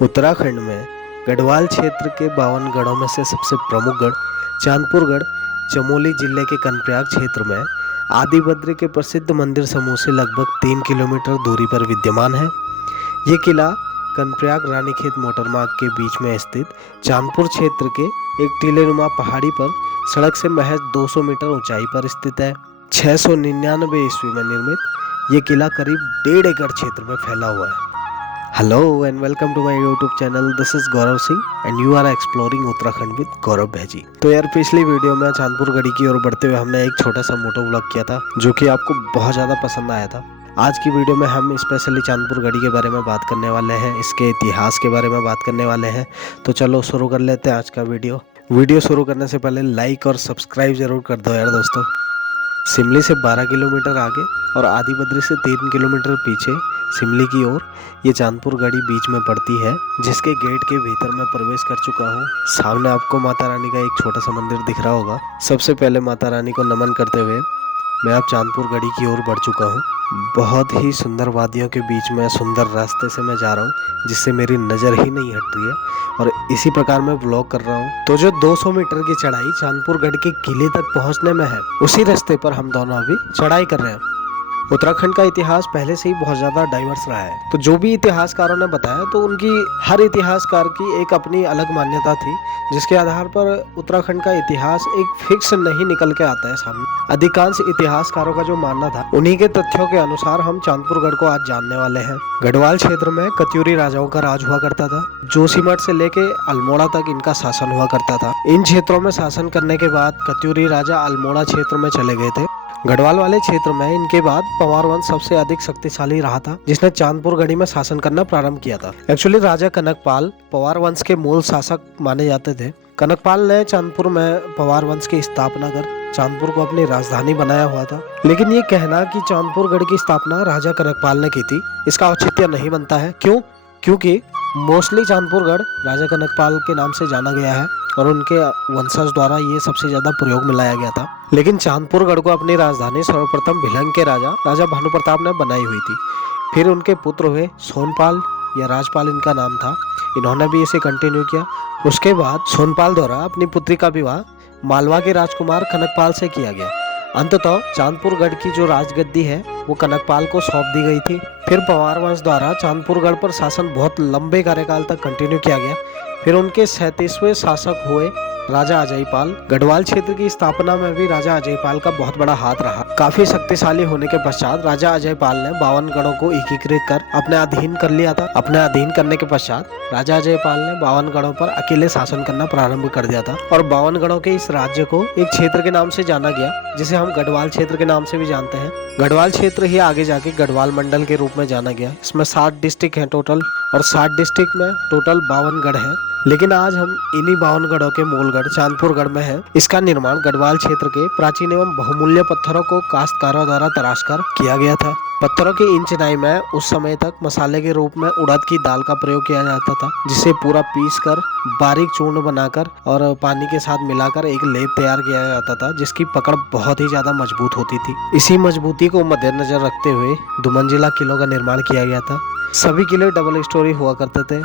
उत्तराखंड में गढ़वाल क्षेत्र के 52 गढ़ों में से सबसे प्रमुख गढ़ चांदपुरगढ़ चमोली जिले के कर्णप्रयाग क्षेत्र में आदिबद्री के प्रसिद्ध मंदिर समूह से लगभग 3 किलोमीटर दूरी पर विद्यमान है। ये किला कर्णप्रयाग रानीखेत मोटरमार्ग के बीच में स्थित चांदपुर क्षेत्र के एक टीलेनुमा पहाड़ी पर सड़क से महज 200 मीटर ऊंचाई पर स्थित है। 699 ईस्वी में निर्मित ये किला करीब 1.5 एकड़ क्षेत्र में फैला हुआ है। Hello and welcome to my YouTube channel. This is Gaurav Singh and you are exploring Uttarakhand with Gaurav भैजी। तो यार पिछली वीडियो में चांदपुर गढ़ी की ओर बढ़ते हुए हमने एक छोटा सा मोटो व्लॉग किया था जो कि आपको बहुत ज़्यादा पसंद आया था। आज की वीडियो में हम स्पेशली चांदपुर गढ़ी के बारे में बात करने वाले हैं, इसके इतिहास के बारे में बात करने वाले हैं। तो चलो शुरू कर लेते हैं आज का वीडियो शुरू करने से पहले लाइक और सब्सक्राइब जरूर कर दो यार दोस्तों। सिमली से 12 किलोमीटर आगे और आदिबद्री से 3 किलोमीटर पीछे सिमली की ओर ये चांदपुर गढ़ी बीच में पड़ती है, जिसके गेट के भीतर मैं प्रवेश कर चुका हूँ। सामने आपको माता रानी का एक छोटा सा मंदिर दिख रहा होगा। सबसे पहले माता रानी को नमन करते हुए मैं अब चांदपुर गढ़ी की ओर बढ़ चुका हूँ। बहुत ही सुंदर वादियों के बीच में सुंदर रास्ते से मैं जा रहा हूँ, जिससे मेरी नज़र ही नहीं हट रही है और इसी प्रकार मैं व्लॉग कर रहा हूँ। तो जो 200 मीटर की चढ़ाई चांदपुर गढ़ के किले तक पहुँचने में है, उसी रास्ते पर हम दोनों अभी चढ़ाई कर रहे हैं। उत्तराखंड का इतिहास पहले से ही बहुत ज़्यादा डाइवर्स रहा है। तो जो भी इतिहासकारों ने बताया तो उनकी हर इतिहासकार की एक अपनी अलग मान्यता थी, जिसके आधार पर उत्तराखंड का इतिहास एक फिक्स नहीं निकल के आता है सामने। अधिकांश इतिहासकारों का जो मानना था, उन्हीं के तथ्यों के अनुसार हम चांदपुरगढ़ को आज जानने वाले हैं। गढ़वाल क्षेत्र में कत्यूरी राजाओं का राज हुआ करता था। जोशीमठ से लेके अल्मोड़ा तक इनका शासन हुआ करता था। इन क्षेत्रों में शासन करने के बाद कत्यूरी राजा अल्मोड़ा क्षेत्र में चले गए थे। गढ़वाल वाले क्षेत्र में इनके बाद पवार वंश सबसे अधिक शक्तिशाली रहा था, जिसने चांदपुर गढ़ी में शासन करना प्रारंभ किया था। एक्चुअली राजा कनकपाल पवार वंश के मूल शासक माने जाते थे। कनकपाल ने चांदपुर में पवार वंश की स्थापना कर चांदपुर को अपनी राजधानी बनाया हुआ था। लेकिन ये कहना कि चांदपुर गढ़ की स्थापना राजा कनकपाल ने की थी, इसका औचित्य नहीं बनता है। क्योंकि मोस्टली चांदपुरगढ़ राजा कनकपाल के नाम से जाना गया है और उनके वंशज द्वारा ये सबसे ज्यादा प्रयोग में लाया गया था। लेकिन चांदपुरगढ़ को अपनी राजधानी सर्वप्रथम भिलंग के राजा भानु प्रताप ने बनाई हुई थी। फिर उनके पुत्र हुए सोनपाल या राजपाल इनका नाम था, इन्होंने भी इसे कंटिन्यू किया। उसके बाद सोनपाल द्वारा अपनी पुत्री का विवाह मालवा के राजकुमार कनकपाल से किया गया। अंततः चांदपुरगढ़ की जो राजगद्दी है वो कनकपाल को सौंप दी गई थी। फिर पवार वंश द्वारा चांदपुरगढ़ पर शासन बहुत लंबे कार्यकाल तक कंटिन्यू किया गया। फिर उनके 37वें शासक हुए राजा अजयपाल। गढ़वाल क्षेत्र की स्थापना में भी राजा अजयपाल का बहुत बड़ा हाथ रहा। काफी शक्तिशाली होने के पश्चात राजा अजयपाल ने 52 गढ़ों को एकीकृत कर अपने अधीन कर लिया था। अपने अधीन करने के पश्चात राजा अजयपाल ने 52 गढ़ों पर अकेले शासन करना प्रारंभ कर दिया था और 52 गढ़ों के इस राज्य को एक क्षेत्र के नाम से जाना गया, जिसे हम गढ़वाल क्षेत्र के नाम से भी जानते हैं। गढ़वाल क्षेत्र ही आगे जाके गढ़वाल मंडल के रूप में जाना गया। इसमें 7 डिस्ट्रिक्ट हैं टोटल और 7 डिस्ट्रिक्ट में टोटल 52 गढ़ हैं। लेकिन आज हम इन्हीं 52 गढ़ों के मूल गढ़ चांदपुरगढ़ में है। इसका निर्माण गढ़वाल क्षेत्र के प्राचीन एवं बहुमूल्य पत्थरों को काश्तकारों द्वारा तराशकर किया गया था। पत्थरों की इन चिनाई में उस समय तक मसाले के रूप में उड़द की दाल का प्रयोग किया जाता था, जिसे पूरा पीस कर बारीक चूर्ण बनाकर और पानी के साथ मिलाकर एक लेप तैयार किया जाता था, जिसकी पकड़ बहुत ही ज्यादा मजबूत होती थी। इसी मजबूती को मद्देनजर रखते हुए 2 मंजिला किलों का निर्माण किया गया था। सभी किले डबल स्टोरी हुआ करते थे,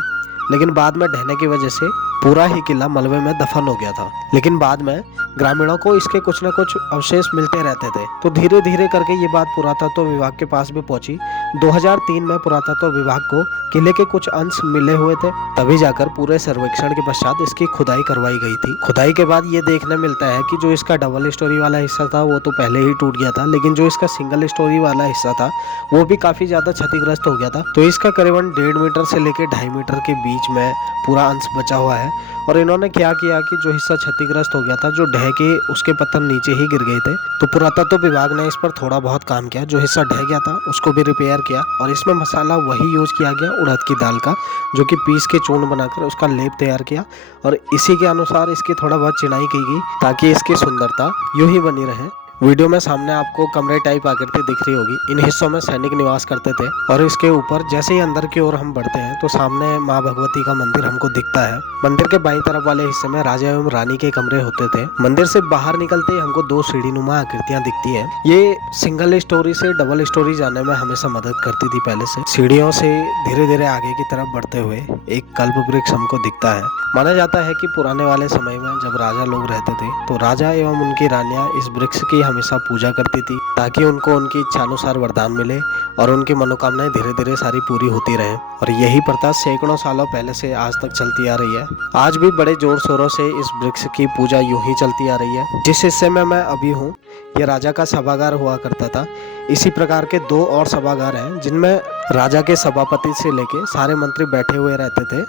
लेकिन बाद में ढहने की वजह से पूरा ही किला मलबे में दफन हो गया था। लेकिन बाद में ग्रामीणों को इसके कुछ न कुछ अवशेष मिलते रहते थे, तो धीरे धीरे करके ये बात पुरातत्व विभाग के पास भी पहुंची। 2003 में पुरातत्व विभाग को किले के कुछ अंश मिले हुए थे, तभी जाकर पूरे सर्वेक्षण के पश्चात इसकी खुदाई करवाई गई थी। खुदाई के बाद ये देखने मिलता है कि जो इसका डबल स्टोरी वाला हिस्सा था वो तो पहले ही टूट गया था, लेकिन जो इसका सिंगल स्टोरी वाला हिस्सा था वो भी काफी ज्यादा क्षतिग्रस्त हो गया था। तो इसका करीबन 1.5 मीटर से लेकर 2.5 मीटर के बीच में पूरा अंश बचा हुआ है। और इन्होंने क्या किया कि जो हिस्सा क्षतिग्रस्त हो गया था, जो ढह के उसके पत्थर नीचे ही गिर गए थे, तो पुरातत्व विभाग ने इस पर थोड़ा बहुत काम किया। जो हिस्सा ढह गया था उसको भी रिपेयर किया और इसमें मसाला वही यूज किया गया उड़द की दाल का, जो कि पीस के चूर्ण बनाकर उसका लेप तैयार किया और इसी के अनुसार इसकी थोड़ा बहुत चिनाई की गई ताकि इसकी सुंदरता यूं ही बनी रहे। वीडियो में सामने आपको कमरे टाइप आकृति दिख रही होगी। इन हिस्सों में सैनिक निवास करते थे और इसके ऊपर जैसे ही अंदर की ओर हम बढ़ते हैं तो सामने माँ भगवती का मंदिर हमको दिखता है। मंदिर के बाईं तरफ वाले हिस्से में राजा एवं रानी के कमरे होते थे। मंदिर से बाहर निकलते ही हमको 2 सीढ़ीनुमा आकृतियां दिखती हैं। ये सिंगल स्टोरी से डबल स्टोरी जाने में हमेशा मदद करती थी। पहले से सीढ़ियों से धीरे धीरे आगे की तरफ बढ़ते हुए एक कल्प वृक्ष हमको दिखता है। माना जाता है कि पुराने वाले समय में जब राजा लोग रहते थे तो राजा एवं उनकी रानियां इस वृक्ष की हमेशा पूजा करती थी ताकि उनको उनकी इच्छानुसार वरदान मिले और उनकी मनोकामनाएं धीरे धीरे सारी पूरी होती रहे। और यही प्रथा सैकड़ों सालों पहले से आज तक चलती आ रही है। आज भी बड़े जोर शोरों से इस वृक्ष की पूजा यूं ही चलती आ रही है। जिस हिस्से में मैं अभी हूँ ये राजा का सभागार हुआ करता था। इसी प्रकार के 2 और सभागार हैं जिनमें राजा के सभापति से लेके सारे मंत्री बैठे हुए रहते थे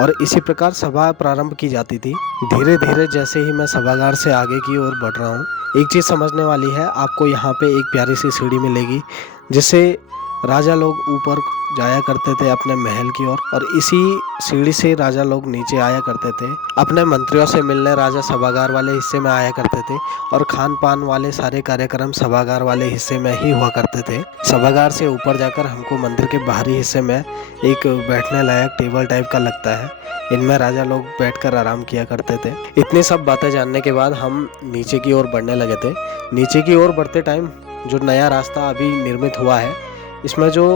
और इसी प्रकार सभा प्रारंभ की जाती थी। धीरे धीरे जैसे ही मैं सभागार से आगे की ओर बढ़ रहा हूँ, एक चीज़ समझने वाली है। आपको यहाँ पे एक प्यारी सी सीढ़ी मिलेगी जिससे राजा लोग ऊपर जाया करते थे अपने महल की ओर और इसी सीढ़ी से राजा लोग नीचे आया करते थे। अपने मंत्रियों से मिलने राजा सभागार वाले हिस्से में आया करते थे और खान पान वाले सारे कार्यक्रम सभागार वाले हिस्से में ही हुआ करते थे। सभागार से ऊपर जाकर हमको मंदिर के बाहरी हिस्से में एक बैठने लायक टेबल टाइप का लगता है। इनमें राजा लोग बैठकर आराम किया करते थे। इतनी सब बातें जानने के बाद हम नीचे की ओर बढ़ने लगे थे। नीचे की ओर बढ़ते टाइम जो नया रास्ता अभी निर्मित हुआ है, इसमें जो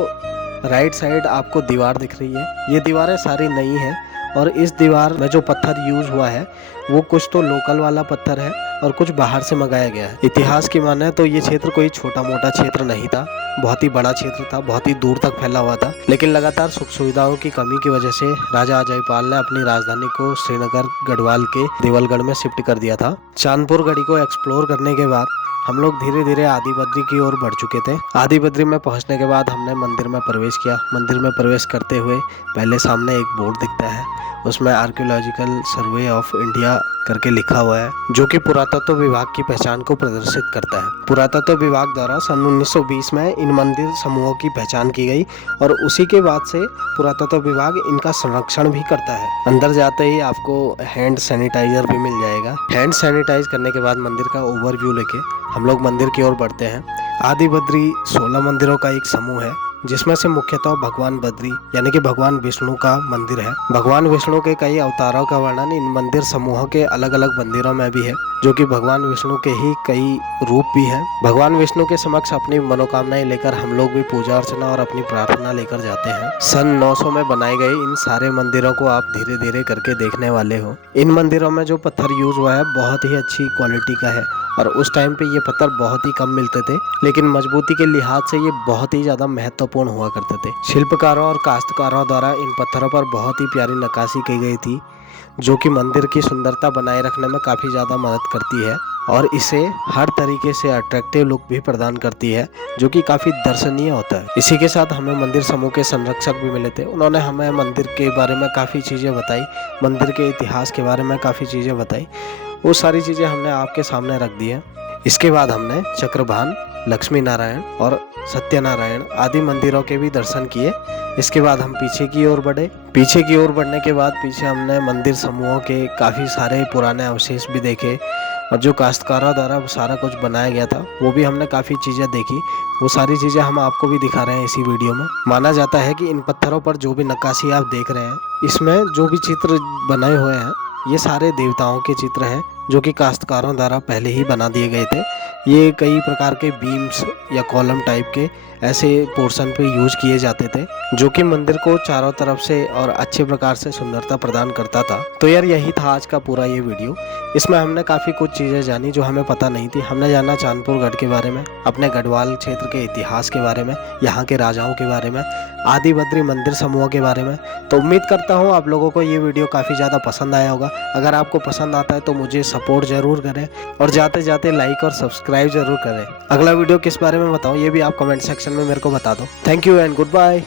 राइट साइड आपको दीवार दिख रही है, ये दीवारें सारी नई हैं और इस दीवार में जो पत्थर यूज हुआ है वो कुछ तो लोकल वाला पत्थर है और कुछ बाहर से मंगाया गया है। इतिहास की माने तो ये क्षेत्र कोई छोटा मोटा क्षेत्र नहीं था, बहुत ही बड़ा क्षेत्र था, बहुत ही दूर तक फैला हुआ था। लेकिन लगातार सुख सुविधाओं की कमी की वजह से राजा जयपाल ने अपनी राजधानी को श्रीनगर गढ़वाल के देवलगढ़ में शिफ्ट कर दिया था। चांदपुर गढ़ी को एक्सप्लोर करने के बाद हम लोग धीरे धीरे आदि बद्री की ओर बढ़ चुके थे। आदि बद्री में पहुंचने के बाद हमने मंदिर में प्रवेश किया। मंदिर में प्रवेश करते हुए पहले सामने एक बोर्ड दिखता है, उसमें आर्कियोलॉजिकल सर्वे ऑफ इंडिया करके लिखा हुआ है जो कि पुरातत्व विभाग की पहचान को प्रदर्शित करता है। पुरातत्व विभाग द्वारा सन 1920 में इन मंदिर समूहों की पहचान की गई और उसी के बाद से पुरातत्व विभाग इनका संरक्षण भी करता है। अंदर जाते ही आपको हैंड सैनिटाइजर भी मिल जाएगा। हैंड सैनिटाइज करने के बाद मंदिर का ओवरव्यू लेके हम लोग मंदिर की ओर बढ़ते हैं। आदि बद्री 16 मंदिरों का एक समूह है जिसमें से मुख्यतः भगवान बद्री यानी कि भगवान विष्णु का मंदिर है। भगवान विष्णु के कई अवतारों का वर्णन इन मंदिर समूहों के अलग अलग मंदिरों में भी है, जो कि भगवान विष्णु के ही कई रूप भी हैं। भगवान विष्णु के समक्ष अपनी मनोकामनाएं लेकर हम लोग भी पूजा अर्चना और अपनी प्रार्थना लेकर जाते हैं। सन 900 में बनाए गए इन सारे मंदिरों को आप धीरे धीरे करके देखने वाले हो। इन मंदिरों में जो पत्थर यूज हुआ है बहुत ही अच्छी क्वालिटी का है और उस टाइम पे ये पत्थर बहुत ही कम मिलते थे, लेकिन मजबूती के लिहाज से ये बहुत ही ज्यादा महत्वपूर्ण हुआ करते थे। शिल्पकारों और काश्तकारों द्वारा इन पत्थरों पर बहुत ही प्यारी नक्काशी की गई थी जो कि मंदिर की सुंदरता बनाए रखने में काफी ज्यादा मदद करती है और इसे हर तरीके से अट्रैक्टिव लुक भी प्रदान करती है जो कि काफी दर्शनीय होता है। इसी के साथ हमें मंदिर समूह के संरक्षक भी मिले थे। उन्होंने हमें मंदिर के बारे में काफी चीजें बताई, मंदिर के इतिहास के बारे में काफी चीजें बताई। वो सारी चीजें हमने आपके सामने रख दी है। इसके बाद हमने चक्रभान, लक्ष्मी नारायण और सत्यनारायण आदि मंदिरों के भी दर्शन किए। इसके बाद हम पीछे की ओर बढ़े। पीछे की ओर बढ़ने के बाद पीछे हमने मंदिर समूहों के काफ़ी सारे पुराने अवशेष भी देखे और जो काश्तकारों द्वारा सारा कुछ बनाया गया था वो भी हमने काफ़ी चीज़ें देखी। वो सारी चीज़ें हम आपको भी दिखा रहे हैं इसी वीडियो में। माना जाता है कि इन पत्थरों पर जो भी नक्काशी आप देख रहे हैं, इसमें जो भी चित्र बनाए हुए हैं ये सारे देवताओं के चित्र हैं जो कि काश्तकारों द्वारा पहले ही बना दिए गए थे। ये कई प्रकार के बीम्स या कॉलम टाइप के ऐसे पोर्शन पे यूज किए जाते थे जो कि मंदिर को चारों तरफ से और अच्छे प्रकार से सुंदरता प्रदान करता था। तो यार यही था आज का पूरा ये वीडियो। इसमें हमने काफ़ी कुछ चीज़ें जानी जो हमें पता नहीं थी। हमने जाना चांदपुर गढ़ के बारे में, अपने गढ़वाल क्षेत्र के इतिहास के बारे में, यहाँ के राजाओं के बारे में, आदि बद्री मंदिर समूह के बारे में। तो उम्मीद करता हूँ आप लोगों को ये वीडियो काफ़ी ज़्यादा पसंद आया होगा। अगर आपको पसंद आता है तो मुझे सपोर्ट ज़रूर करें और जाते जाते लाइक और सब्सक्राइब जरूर करें। अगला वीडियो किस बारे में बताऊँ ये भी आप कमेंट सेक्शन में मेरे को बता दो। Thank you and good bye.